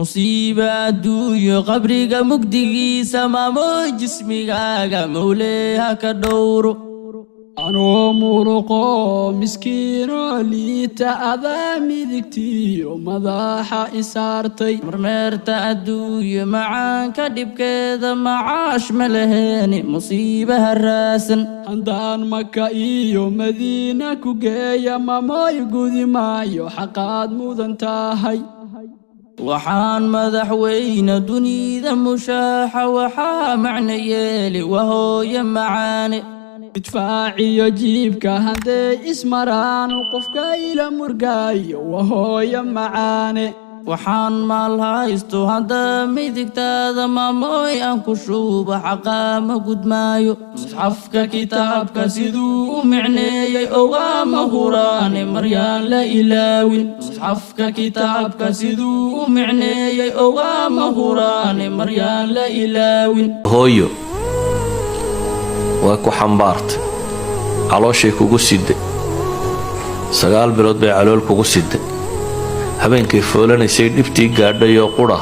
مصيبة adduunyo qabriga mugdigiisa maamo jismigaaga mawleeha ka dhowro anoo muruqo miskiino liita adaa midigtiyo madaxa isaartay marmeerta adduunyo macaanka dhibkeeda macaash ma laheeni musiiba haraasan handaan maka iyo madiina ku geeya mamooy gudi maayo xaqaad mudan tahay waxaan madaxweyne dunida mushaaxa waxaa macna yeeli wahooya macaane idfaaciyo jiibka hadday ismaraanu qofka ila murgaayo wahooya macaane waxaan maal haysto hadda midigtaada maamooy aan ku shuuba xaqaa ma gudmaayo musxafka kitaabka siduu u micneeyey ogaama huraane maryaan la ilaawin musxafka kitaabka siduu u micneeyey ogaama huraane maryaan la ilaawin hooyo waa ku xambaartay calooshay kugu siday 9 bilood bay calool kugu siday habeenkii foolanaysay dhibtii gaadhay oo qura